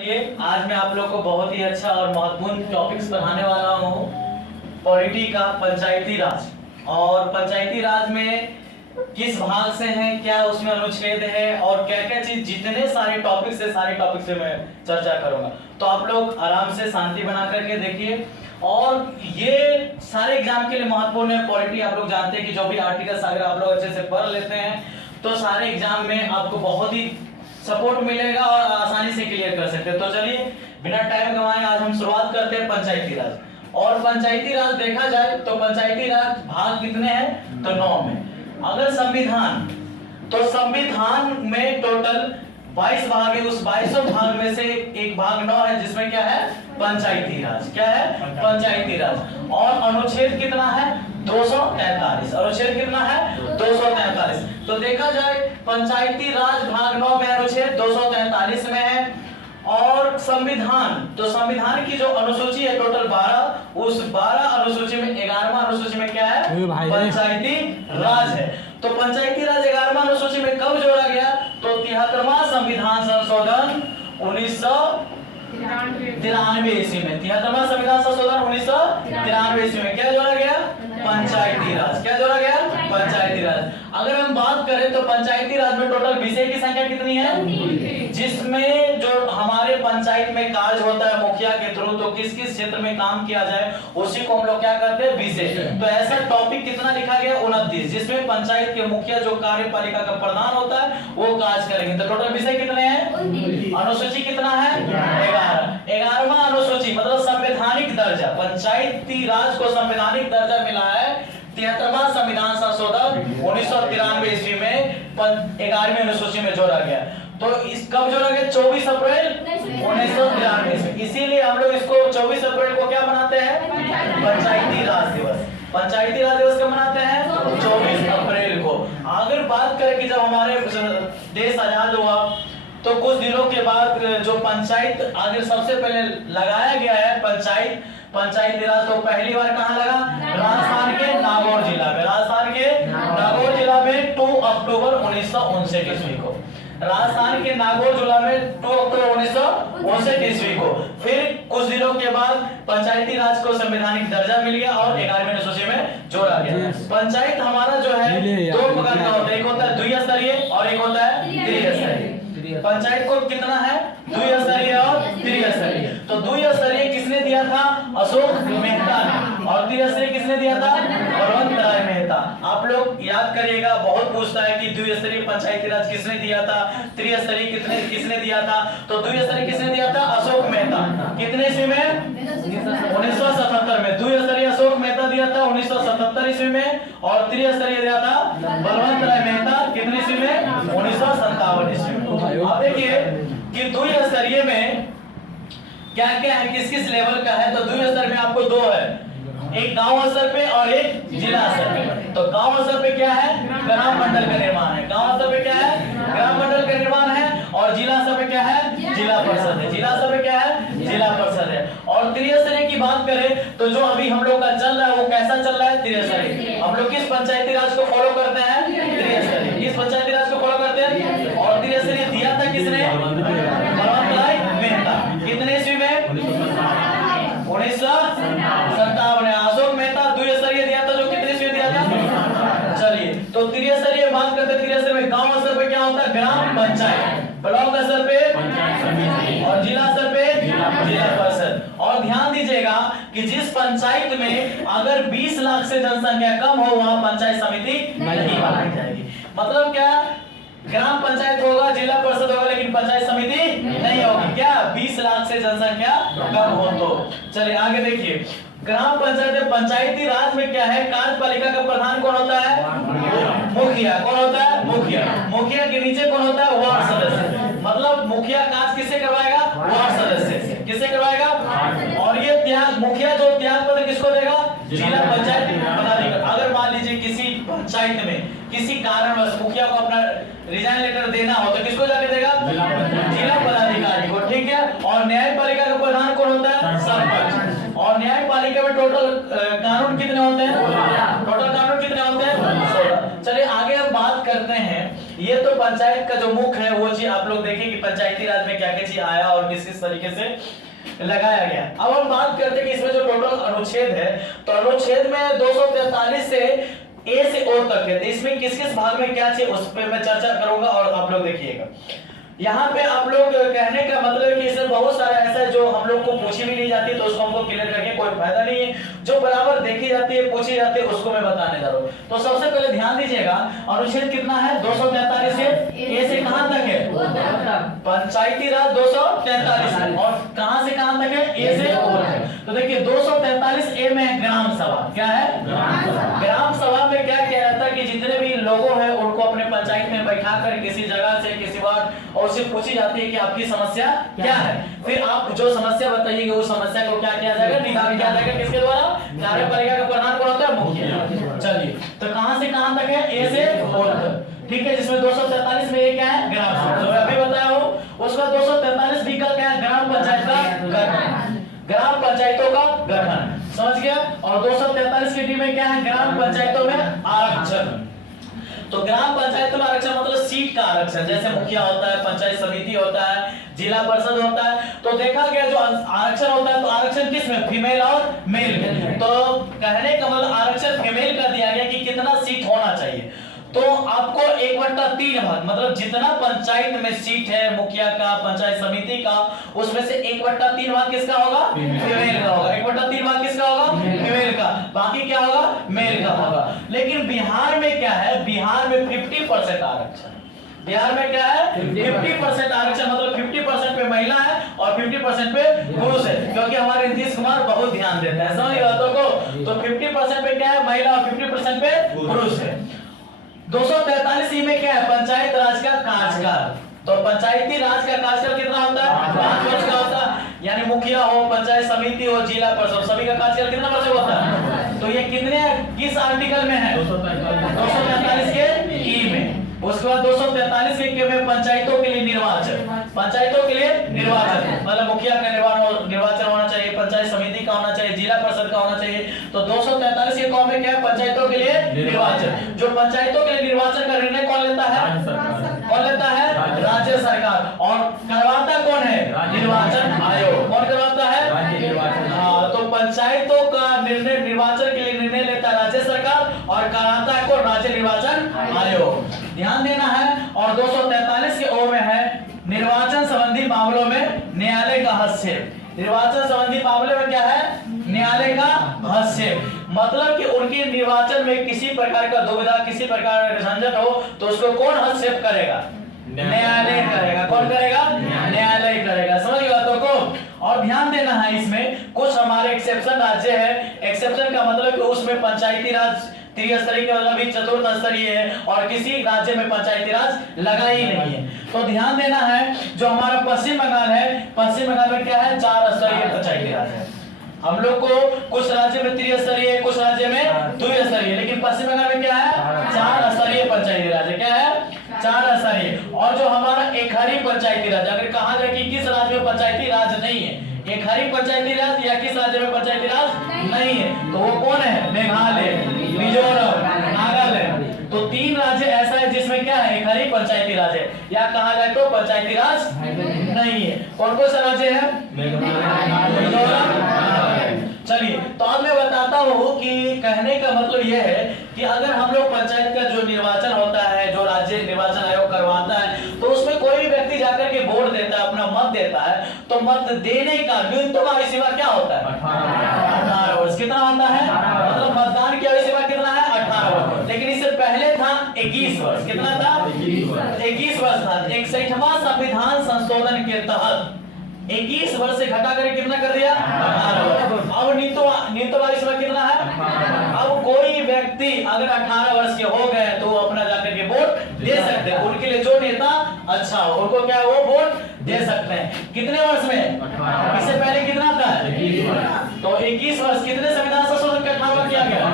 ये आज मैं आप लोग को बहुत ही अच्छा और महत्वपूर्ण टॉपिक्स पढ़ाने वाला हूँ। पॉलिटी का पंचायती राज, और पंचायती राज में किस भाग से है, क्या उसमें अनुच्छेद है और क्या क्या चीज, जितने सारे टॉपिक्स है सारे टॉपिक से मैं चर्चा करूंगा। तो आप लोग आराम से शांति बना करके देखिए। और ये सारे एग्जाम के लिए महत्वपूर्ण है। पॉलिटी आप लोग जानते हैं कि जो भी आर्टिकल्स अगर आप लोग अच्छे से पढ़ लेते हैं तो सारे एग्जाम में आपको बहुत ही सपोर्ट मिलेगा और आसानी से क्लियर कर सकते हैं। तो चलिए बिना टाइम गंवाए आज हम शुरुआत करते हैं पंचायती राज। और पंचायती राज देखा जाए तो पंचायती राज भाग कितने हैं, तो 9 में। अगर संविधान, तो संविधान में टोटल 22 भाग है। उस 22 भाग में से एक भाग 9 है जिसमें क्या है, पंचायती राज। क्या है, पंचायती राज। और अनुच्छेद कितना है, 243। अनुच्छेद कितना है, 243। तो देखा जाए पंचायती राज भाग 9 में अनुच्छेद 243 में है। और संविधान, तो संविधान की जो अनुसूची है टोटल 12, उस 12 अनुसूची में 11वां अनुसूची में क्या है, पंचायती राज है। तो पंचायती राज 11वां अनुसूची में कब जोड़ा गया, तो 73वां संविधान संशोधन 1993 ईस्वी में। 73वां संविधान संशोधन 1993 ईस्वी में क्या जोड़ा गया, पंचायती राज। क्या जोड़ा गया, पंचायती राज। अगर हम बात करें तो पंचायती राज में टोटल विषय की संख्या कितनी है, जिसमें जो हमारे पंचायत में कार्य होता है मुखिया के थ्रू, तो किस किस क्षेत्र में काम किया जाए उसी को हम लोग क्या करते हैं, विषय। तो ऐसा टॉपिक कितना लिखा गया, 29, जिसमें पंचायत के मुखिया जो कार्यपालिका का प्रधान होता है वो कार्य करेंगे। तो टोटल विषय कितने हैं, अनुसूची कितना है, 11। 11वां अनुसूची मतलब संवैधानिक दर्जा, पंचायती राज को संवैधानिक दर्जा मिला है 73वां संविधान संशोधन 1993 ईस्वी में 11वीं अनुसूची में जोड़ा गया। तो इस कब जोड़ा गया, 24 अप्रैल 1993 में। इसीलिए हम लोग इसको 24 अप्रैल को क्या मनाते हैं, पंचायती राज दिवस। पंचायती राज दिवस कब मनाते हैं, 24 अप्रैल को। अगर बात करें कि जब हमारे देश आजाद हुआ तो कुछ दिनों के बाद जो पंचायत अगर सबसे पहले लगाया गया है पंचायती राज, तो पहली बार कहां लगा, राजस्थान के नागौर जिला में। राजस्थान के नागौर जिला में 2 अक्टूबर 1959 ईस्वी को। राजस्थान के नागौर जिला में 2 अक्टूबर 1959 ईस्वी को। फिर कुछ दिनों के बाद पंचायती राज को संवैधानिक दर्जा मिल गया और 11वीं अनुसूची में जोड़ा गया। पंचायत हमारा जो है 2 प्रकार का होता है, एक होता है द्विस्तरीय और एक होता है त्रिस्तरीय। पंचायत को कितना है, द्विस्तरीय और त्रिस्तरीय। तो द्विस्तरीय किसने दिया था, अशोक मेहता ने, और त्रिस्तरीय किसने दिया था, बलवंत राय मेहता। आप लोग याद करिएगा, बहुत पूछता है कि द्विस्तरीय पंचायती राज किसने दिया था, त्रिस्तरीय किसने दिया था। तो द्विस्तरीय किसने दिया था, अशोक मेहता। कितने ईस्वी में, 1977 में। द्विस्तरीय अशोक मेहता दिया था 1977 ईस्वी में, और त्रिस्तरीय दिया था बलवंत राय मेहता कितने ईस्वी में, 1957 ईस्वी में। अब देखिए कि द्विस्तरीय में क्या क्या है, किस किस लेवल का है। तो द्विस्तर में आपको 2 है, एक गांव स्तर पे और एक जिला स्तर पे। तो गांव स्तर पे क्या है, ग्राम मंडल का निर्माण है। गांव स्तर पे क्या है, ग्राम मंडल का निर्माण है। और जिला स्तर पे क्या है, जिला परिषद है। जिला स्तर पे क्या है, जिला परिषद है। और त्रिस्तरीय की बात करें तो जो अभी हम लोग का चल रहा है वो कैसा चल रहा है, त्रिस्तरीय। हम लोग किस पंचायती राज को फॉलो करते हैं, त्रिस्तरीय। किस पंचायती राज को फॉलो करते हैं, और त्रिस्तरीय दिया था किसने, बलवंत राय मेहता। कितने ईस्वी में, 1957 में। अशोक मेहता द्विस्तरीय दिया था, जो कितने ईस्वी दिया था। चलिए तो त्रिस्तरीय बात करते हैं। त्रिस्तरीय में गांव स्तर पे क्या होता है, ग्राम पंचायत, ब्लॉक स्तर पे और जिला स्तर पे जिला परिषद। और ध्यान दीजिएगा कि जिस पंचायत में अगर 20 लाख से जनसंख्या कम हो वहां पंचायत समिति नहीं बनाई जाएगी। मतलब क्या, ग्राम पंचायत होगा, जिला परिषद होगा, लेकिन पंचायत समिति नहीं होगी। क्या, 20 लाख से जनसंख्या कम हो तो। चलिए आगे देखिए, ग्राम पंचायत, पंचायती राज में क्या है, कार्यपालिका का प्रधान कौन होता है, मुखिया। कौन होता है, मुखिया। मुखिया के नीचे कौन होता है, वार्ड सदस्य। मतलब मुखिया कार्य किसे करवाएगा, वार्ड सदस्य। किसे करवाएगा, और ये त्याग, मुखिया जो त्याग पत्र किसको देगा, जिला पंचायत पदाधिकारी। अगर मान लीजिए किसी पंचायत में किसी कारणवश मुखिया को अपना रिजाइन लेटर देना हो तो किसको जाके देगा, जिला पदाधिकारी को। ठीक है। और न्यायपालिका का प्रधान कौन होता है, सरपंच। और न्यायपालिका में टोटल कानून कितने होते हैं, टोटल कानून कितने होते हैं, 16। चलिए आगे हम बात करते हैं ये तो पंचायत का जो मुख्य है वो चीज आप लोग देखिए कि पंचायती राज में क्या क्या चीज आया और किस किस तरीके से लगाया गया। अब हम बात करते हैं कि इसमें जो टोटल अनुच्छेद है, तो अनुच्छेद में 243 से ए से ओ तक है, तो इसमें किस किस भाग में क्या चीज उस पर मैं चर्चा करूंगा और आप लोग देखिएगा। यहाँ पे आप लोग कहने का मतलब है कि इसमें बहुत सारा ऐसा है जो हम लोग को पूछी भी नहीं जाती, तो उसको हमको क्लियर करके कोई फायदा नहीं है। जो बराबर देखी जाती है, पूछी जाती है, उसको मैं बताने जा रहा हूँ। तो सबसे पहले ध्यान दीजिएगा, अनुच्छेद कितना है? 243 से ए से कहां तक है? पंचायती राज 243 है। और कहां से कहां तक है? ए से ओ तक। तो देखिए 243 ए में ग्राम सभा क्या है? ग्राम सभा में क्या किया जाता है कि जितने भी लोगों हैं उनको अपने पंचायत में बैठाकर किसी जगह से किसी बार और उससे पूछी जाती है कि आपकी समस्या क्या है। फिर आप जो समस्या बताइएगा उस समस्या को क्या किया जाएगा? निदान किया जाएगा। किसके द्वारा? कार्यपालिका का प्रधान कौन होता है? मुखिया। चलिए, तो कहां से कहां तक है? ए से ओ तक, ठीक है। जिसमें 243 में ये क्या है? ग्राम सभा, जो अभी बताया हूं। उसका 243 बी का क्या है? ग्राम पंचायत का गठन, ग्राम पंचायतों का गठन, समझ गया। और 243 के डी में क्या है? ग्राम पंचायतों में आरक्षण। तो ग्राम पंचायत में आरक्षण मतलब सीट का आरक्षण, जैसे मुखिया होता है, पंचायत समिति होता है, जिला परिषद होता है। तो देखा गया जो आरक्षण होता है, तो आरक्षण किस में? फीमेल और मेल में। तो कहने का मतलब आरक्षण फीमेल का दिया गया कि कितना सीट होना चाहिए। तो आपको 1/3 भाग, मतलब जितना पंचायत में सीट है मुखिया का, पंचायत समिति का, उसमें से 1/3 भाग किसका होगा? फीमेल का होगा। 1/3 भाग किसका होगा? फीमेल का। बाकी क्या होगा? मेल का होगा। लेकिन बिहार में क्या है? बिहार में 50% आरक्षण। बिहार में क्या है? 50% आरक्षण, मतलब 50% पे महिला है और 50% पे पुरुष है, क्योंकि हमारे नीतीश कुमार बहुत ध्यान देते हैं समझ बातों को। तो 50% पे क्या है? महिला और 50% पे पुरुष है। 243 में क्या है? पंचायत राज का कार्यकाल। तो पंचायती राज का कार्यकाल कितना होता है? 5 वर्ष का होता है। यानी मुखिया हो, पंचायत समिति हो, जिला परिषद, सभी का कार्यकाल कितना वर्ष होता है? तो ये कितने किस आर्टिकल में है? 243 के ई में। उसके बाद 243 के में पंचायतों के लिए निर्वाचन, पंचायतों के लिए निर्वाचन मतलब मुखिया का निर्वाचन होना चाहिए, पंचायत समिति का होना चाहिए, जिला परिषद का होना चाहिए। तो 243 के कॉम में क्या है? पंचायतों के लिए निर्वाचन। जो पंचायतों के लिए निर्वाचन का निर्णय कौन लेता है? कौन लेता है? राज्य सरकार। और करवाता कौन है? निर्वाचन आयोग। कौन करवाता है? हाँ, तो पंचायतों का निर्णय, निर्वाचन के लिए निर्णय लेता है राज्य सरकार और कराता है कौन? राज्य निर्वाचन आयोग। ध्यान देना है। और 243 के ओ में है निर्वाचन संबंधी मामलों में न्यायालय का हस्तक्षेप। निर्वाचन संबंधी मामले में क्या है? न्यायालय का हस्तक्षेप। मतलब कि उनके निर्वाचन में किसी प्रकार का दुविधा, किसी प्रकार का झंझट हो तो उसको कौन हस्तक्षेप करेगा? न्यायालय करेगा। कौन करेगा? न्यायालय करेगा। समझ गए बातों को। और ध्यान देना है, इसमें कुछ हमारे एक्सेप्शन राज्य है। एक्सेप्शन का मतलब कि उसमें पंचायती राज त्रिस्तरीय का मतलब चतुर्थ स्तरीय है और किसी राज्य में पंचायती राज लगा ही नहीं है। तो ध्यान देना है, जो हमारा पश्चिम बंगाल है, पश्चिम बंगाल में क्या है? 4 स्तरीय पंचायती राज है। हम लोग को कुछ राज्य में त्रिस्तरीय, कुछ राज्य में द्विस्तरीय, लेकिन पश्चिम बंगाल में क्या है? 4 स्तरीय पंचायती राज है। क्या है? 4 स्तरीय। और जो हमारा एकहरी पंचायती राज, अगर कहा जाए कि किस राज्य में पंचायती राज नहीं है, एकहरी पंचायती राज या किस राज्य में पंचायती राज नहीं है, तो वो कौन है? मेघालय, मिजोरम, नागालैंड। तो 3 राज्य ऐसा है जिसमें क्या है? एकहरी पंचायती राज है, या कहा जाए तो पंचायती राज नहीं है। कौन कौन सा राज्य है? मिजोरम। चलिए, तो अब मैं बताता हूँ कि कहने का मतलब यह है कि अगर हम लोग पंचायत का जो निर्वाचन होता है, जो राज्य निर्वाचन आयोग करवाता है, तो उसमें कोई भी व्यक्ति जाकर के वोट देता है, अपना मत देता है, तो मत देने का न्यूनतम आयु सीमा क्या होता है? 18 वर्ष। कितना होता है? मतलब मतदान की आयु सीमा कितना है? 18 वर्ष। लेकिन इससे पहले था 21 वर्ष। कितना था? 21 वर्ष था। 61वां संविधान संशोधन के तहत 21 वर्ष से घटा कर कितना कर दिया? 18 वर्ष। अब न्यूनतम आयु सीमा कितना है? अब कोई व्यक्ति अगर 18 वर्ष के हो गए तो अपना जाकर के वोट दे सकते हैं। उनके लिए जो नेता अच्छा हो उनको क्या वो वोट दे सकते हैं। कितने वर्ष में? इससे पहले कितना था? 21 वर्ष। तो 21 वर्ष कितने संविधान संशोधन के 18 किया गया?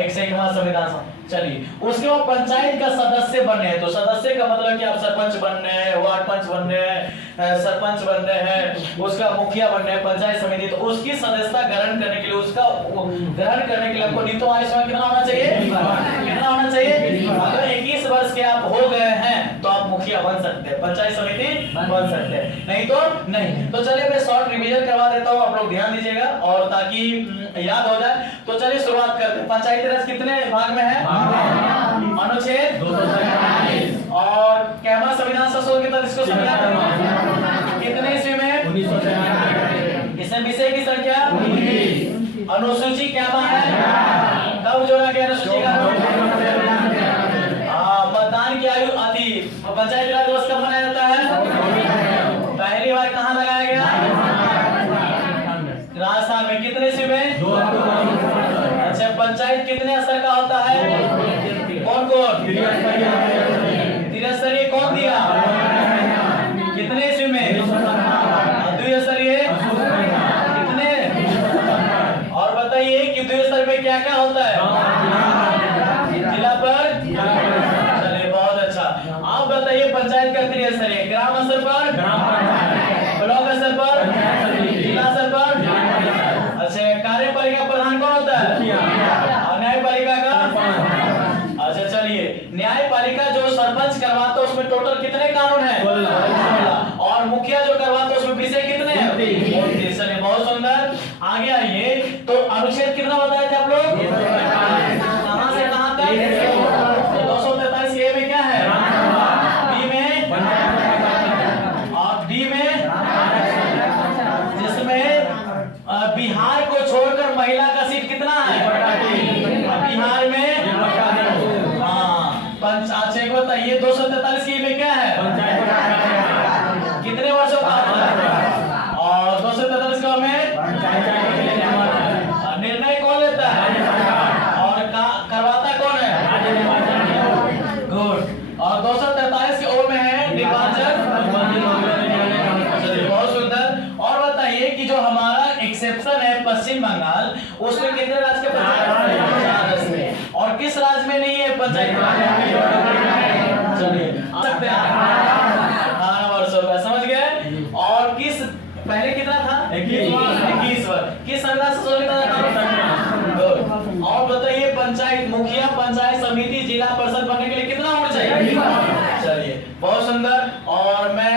101वां संविधान। चलिए, उसके बाद पंचायत का सदस्य बनने हैं। तो सदस्य का मतलब कि आप सरपंच बन रहे हैं, वार्ड पंच बन रहे हैं, सरपंच बन रहे हैं, उसका मुखिया बन रहे हैं, पंचायत समिति, तो उसकी सदस्यता ग्रहण करने के लिए, उसका ग्रहण करने के लिए आपको न्यूनतम आयु सीमा कितना होना चाहिए? कितना होना चाहिए? अगर 21 वर्ष के आप हो गए हैं तो आप मुखिया बन सकते हैं, पंचायत समिति बन सकते हैं, नहीं तो नहीं। तो चलिए मैं शॉर्ट रिवीजन करवा देता हूँ, आप लोग ध्यान दीजिएगा और ताकि याद हो जाए। तो चलिए शुरुआत करते हैं। पंचायती राज कितने भाग में है? अनुच्छेद 247 और कैमरा संविधान संशोधन के तहत इसको संविधान कितने ईस्वी में? 1993। इसमें विषय की संख्या 19। अनुसूची क्या है? कब जोड़ा गया अनुसूची का? मतदान की आयु अति पंचायती राज दिवस कब मनाया जाता है? पहली बार कहाँ लगाया गया? राजस्थान में। कितने ईस्वी में? 2 अक्टूबर। अच्छा, पंचायत कितने स्तर का होता है? कौन कौन? त्रिस्तरीय कौन दिया? कितने ईस्वी में? द्विस्तरीय कितने? और बताइए कि द्विस्तरीय में क्या क्या होता है? जिला पर? चलिए बहुत अच्छा। आप बताइए पंचायत का त्रिस्तरीय ग्राम स्तर पर, ब्लॉक स्तर पर, जिला स्तर पर। अच्छा, कार्यपालिका प्रधान कौन होता है? और न्यायपालिका का? अच्छा चलिए, न्यायपालिका जो सरपंच करवाता है उसमें टोटल कितने कानून है? 16। और मुखिया जो करवाता है उसमें विषय कितने हैं? 29। चलिए बहुत सुंदर। आगे आइए, तो अनुच्छेद कितना बताए थे आप लोग? कहां से कहां तक? 243 ए में क्या है? बी में और डी में, जिसमें बिहार को छोड़कर महिला का सीट कितना है? बिहार में पंचायत बताइए 243 की में क्या है? कितने वर्षों का होता है? और 243 का में निर्णय कौन लेता है और करवाता कौन है? गुड। और 243 के ओ में है निर्वाचन। बहुत सुंदर। और बताइए कि जो हमारा एक्सेप्शन है पश्चिम बंगाल, उसमें कितने राज्य के पंचायत में और किस राज्य में नहीं है पंचायत? चलिए सकते हैं 18 वर्षों का, समझ गए? और किस पहले कितना था? 21 वर्ष। किस संविधान संशोधन और बताइए पंचायत मुखिया पंचायत समिति जिला परिषद बनने के लिए कितना होना चाहिए? चलिए बहुत सुंदर। और मैं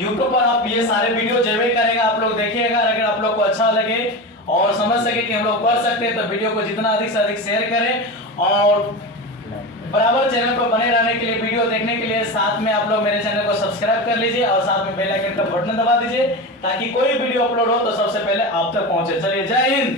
YouTube पर आप ये सारे वीडियो जरूर करेगा, आप लोग देखिएगा। अगर आप लोग को अच्छा लगे और समझ सके कि हम लोग पढ़ सकते हैं तो वीडियो को जितना अधिक से अधिक शेयर करें और बराबर चैनल पर बने रहने के लिए, वीडियो देखने के लिए साथ में आप लोग मेरे चैनल को सब्सक्राइब कर लीजिए और साथ में बेल आइकन का बटन दबा दीजिए ताकि कोई वीडियो अपलोड हो तो सबसे पहले आप तक पहुंचे। चलिए जय हिंद।